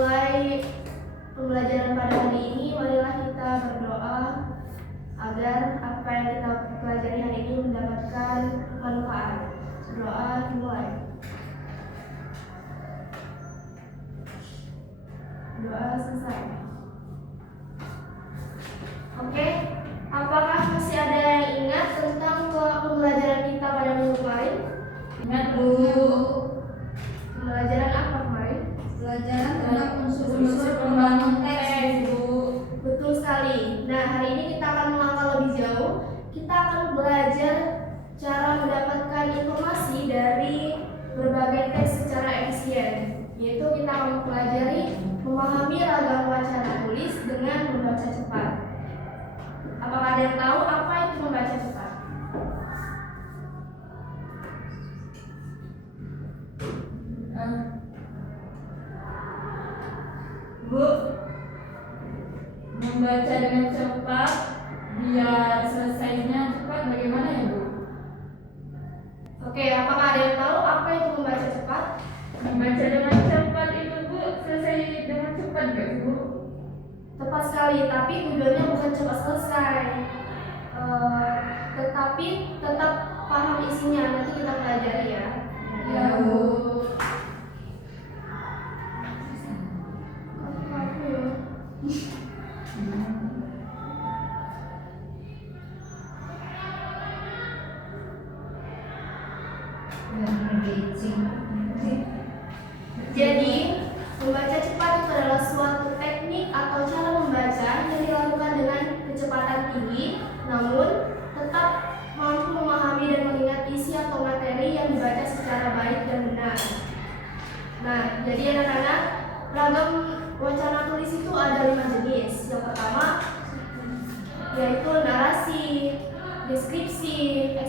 memulai pembelajaran pada hari ini, marilah kita berdoa agar apa yang kita pelajari hari ini mendapatkan manfaat. Doa dimulai. Doa selesai. Oke, apakah masih ada yang ingat tentang pembelajaran kita pada minggu kemarin? Ingat, Bu. Pembelajaran apa kemarin? Pelajaran tentang unsur-unsur pembangun teks, Bu. Betul sekali. Nah, hari ini kita akan melangkah lebih jauh. Kita akan belajar cara mendapatkan informasi dari berbagai teks secara efisien. Yaitu kita akan mempelajari memahami ragam wacana tulis dengan membaca cepat. Apakah ada yang tahu apa itu membaca cepat? Bu, membaca dengan cepat biar selesainya cepat bagaimana ya, Bu? Oke, apakah ada yang tahu apa itu membaca cepat? Membaca dengan cepat itu, Bu, selesai dengan cepat gak, Bu? Tepat sekali, tapi tujuannya bukan cepat selesai, tetapi tetap paham isinya. Nanti kita pelajari ya. Ya, Bu. Jadi, membaca cepat itu adalah suatu teknik atau cara membaca yang dilakukan dengan kecepatan tinggi, namun tetap mampu memahami dan mengingat isi atau materi yang dibaca secara baik dan benar. Nah, jadi anak-anak, ragam wacana tulis itu ada 5 jenis. Yang pertama yaitu narasi, deskripsi,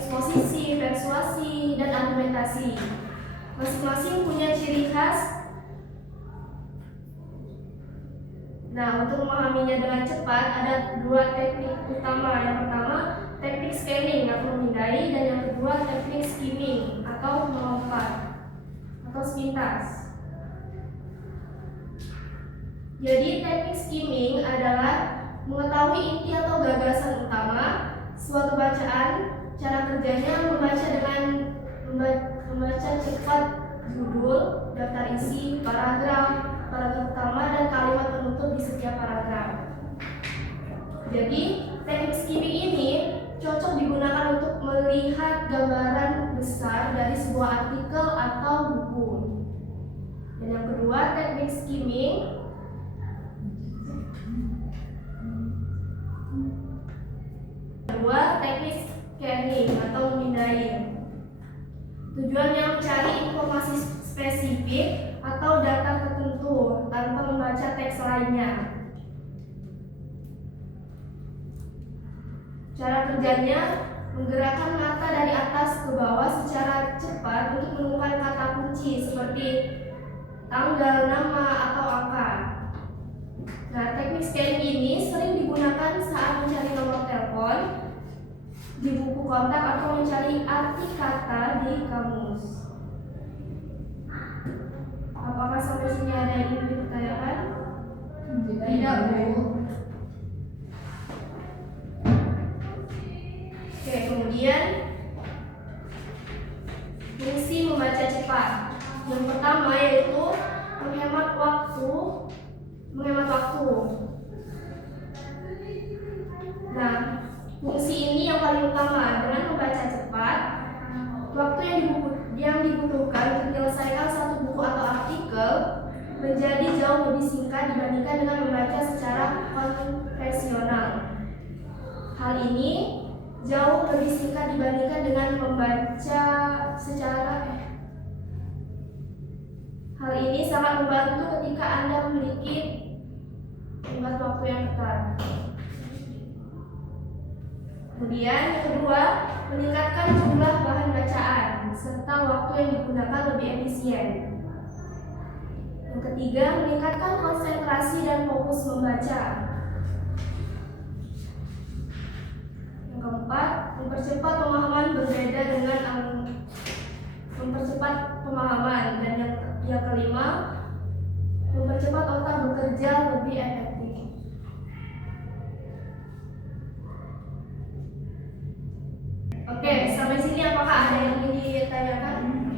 eksposisi, persuasi, dan argumentasi. Masing-masing punya ciri khas. Nah, untuk memahaminya dengan cepat ada 2 teknik utama. Yang pertama, teknik scanning atau memindai, dan yang kedua teknik skimming atau melompat atau sepintas. Jadi teknik skimming adalah mengetahui inti atau gagasan utama suatu bacaan. Cara kerjanya membaca cepat judul, daftar isi, paragraf utama, dan kalimat penutup di setiap paragraf. Jadi teknik skimming ini cocok digunakan untuk melihat gambaran besar dari sebuah artikel atau buku. Dan yang kedua, teknik skimming teknik scanning atau memindai. Tujuannya mencari informasi spesifik atau data tertentu tanpa membaca teks lainnya. Cara kerjanya menggerakkan mata dari atas ke bawah secara cepat untuk menemukan kata kunci seperti tanggal, nama, atau angka. Nah, teknik scanning ini sering digunakan saat mencari nomor telepon di buku kontak atau mencari arti kata di kamus. Apakah sampai sini ada yang ingin ditanyakan? Tidak, Bu. Oke, kemudian fungsi membaca cepat. Yang pertama yaitu menghemat waktu. Nah, fungsi ini yang paling utama. Dengan membaca cepat, waktu yang dibutuhkan untuk menyelesaikan satu buku atau artikel menjadi jauh lebih singkat dibandingkan dengan membaca secara konvensional. Hal ini jauh lebih singkat dibandingkan dengan membaca secara Hal ini sangat membantu ketika Anda memiliki limit waktu yang ketat. Kemudian yang kedua, meningkatkan jumlah bahan bacaan serta waktu yang digunakan lebih efisien. Yang ketiga, meningkatkan konsentrasi dan fokus membaca. Yang keempat, mempercepat pemahaman berbeda dengan mempercepat pemahaman. Dan yang kelima, mempercepat otak bekerja lebih efektif. Oke, sampai sini apakah ada yang ingin ditanyakan?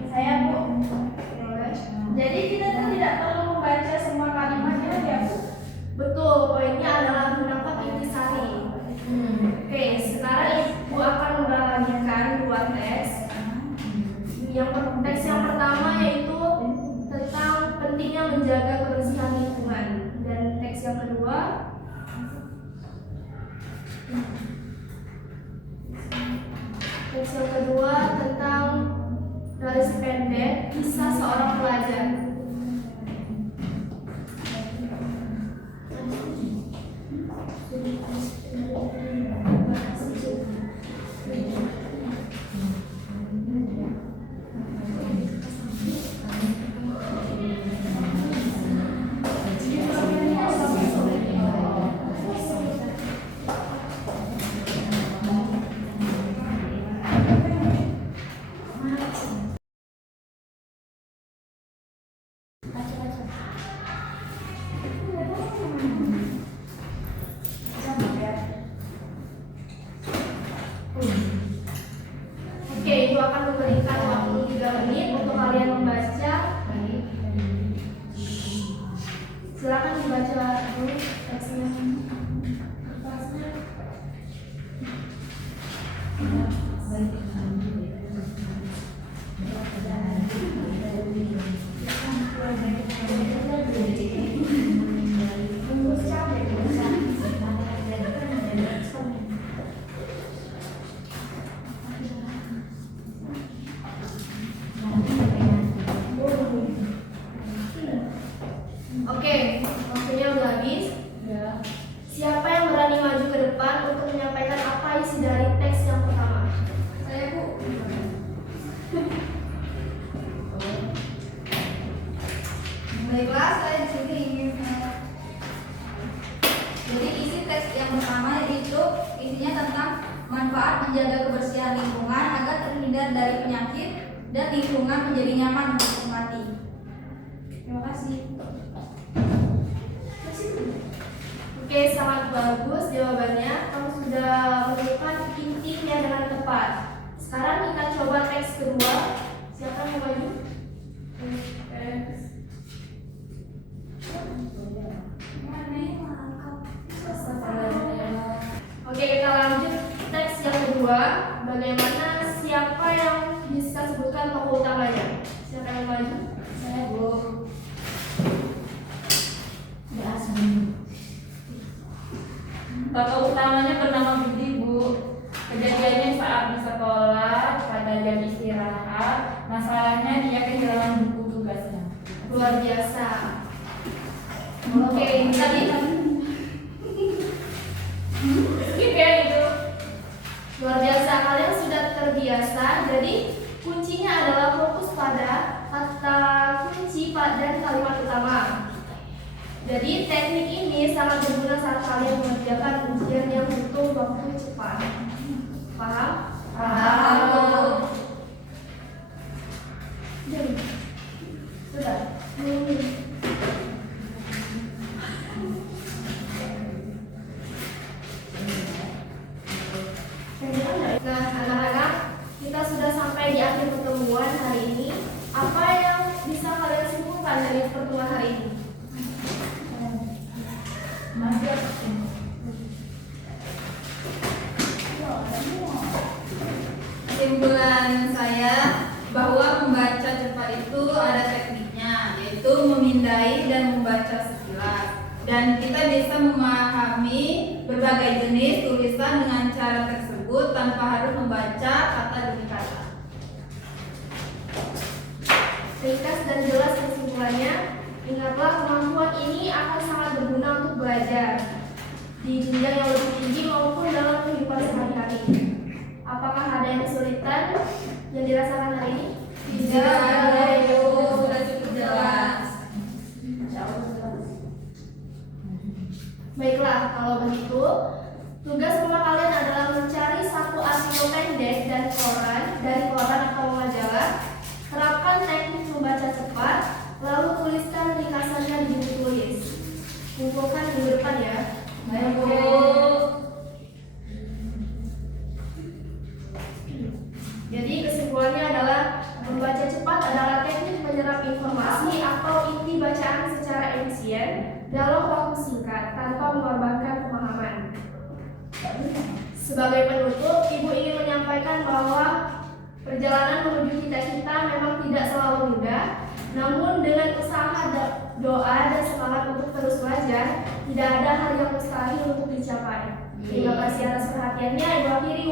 Saya, Bu. Jadi kita tuh tidak perlu membaca semua kalimatnya ya, Bu? Betul, poinnya adalah menangkap intisari. Oke, sekarang Ibu akan membagikan dua teks. Teks yang pertama yaitu tentang pentingnya menjaga kebersihan lingkungan, dan teks yang kedua tentang garis pendek kisah seorang pelajar. Oke, Ibu akan memberikan waktu 3 menit untuk kalian membaca. Silakan dibaca dulu teksnya. Oke, waktunya udah habis. Ya. Siapa yang berani maju ke depan untuk menyampaikan apa isi dari teks yang pertama? Saya, Bu. Baiklah, saya di sini ingin jadi isi teks yang pertama itu isinya tentang manfaat menjaga kebersihan lingkungan agar terhindar dari penyakit dan lingkungan menjadi nyaman untuk menikmati. Terima kasih. Oke, sangat bagus jawabannya. Kamu sudah menemukan intinya dengan tepat. Sekarang kita coba teks kedua. Siapa yang mau maju? Oke, kita lanjut teks yang kedua. Bagaimana siapa yang bisa sebutkan tokoh utamanya? Siapa yang maju? Saya, Bu. Tokoh utamanya bernama Budi, Bu. Kejadiannya saat di sekolah pada jam istirahat. Masalahnya dia kehilangan buku tugasnya. Luar biasa. Oke, tadi Skip ya itu. luar biasa. Kalian sudah terbiasa. Jadi kuncinya adalah fokus pada kata kunci dan kalimat utama. Jadi teknik ini sangat berguna saat kalian mengerjakan ujian yang butuh waktu cepat. Paham? Paham. Jadi, sudah. Nah, anak-anak, kita sudah sampai di akhir pertemuan hari ini. Apa yang bisa kalian simpulkan dari pertemuan hari ini? Kesimpulan saya bahwa membaca cepat itu ada tekniknya, yaitu memindai dan membaca sekilas. Dan kita bisa memahami berbagai jenis tulisan dengan cara tersebut tanpa harus membaca kata demi kata. Ringkas dan jelas kesimpulannya. Ingatlah, kemampuan ini akan sangat berguna untuk belajar di jenjang yang lebih tinggi maupun dalam kehidupan sehari-hari. Apakah ada yang kesulitan yang dirasakan hari ini? Tidak, Ibu, sudah cukup jelas. Baiklah, kalau begitu, tugas rumah kalian adalah mencari satu artikel pendek dari koran atau majalah. Terapkan teknik membaca cepat, Lalu tuliskan ringkasannya di buku tulis. Kumpulkan minggu depan ya. Baik, Bu. Jadi kesimpulannya adalah membaca cepat adalah teknik menyerap informasi atau inti bacaan secara efisien dalam waktu singkat tanpa mengorbankan pemahaman. Sebagai penutup, Ibu ingin menyampaikan bahwa perjalanan menuju cita-cita memang tidak selalu mudah, namun dengan usaha, doa, dan semangat untuk terus belajar, tidak ada hal yang mustahil untuk dicapai. Terima kasih atas perhatiannya. Ibu akhiri.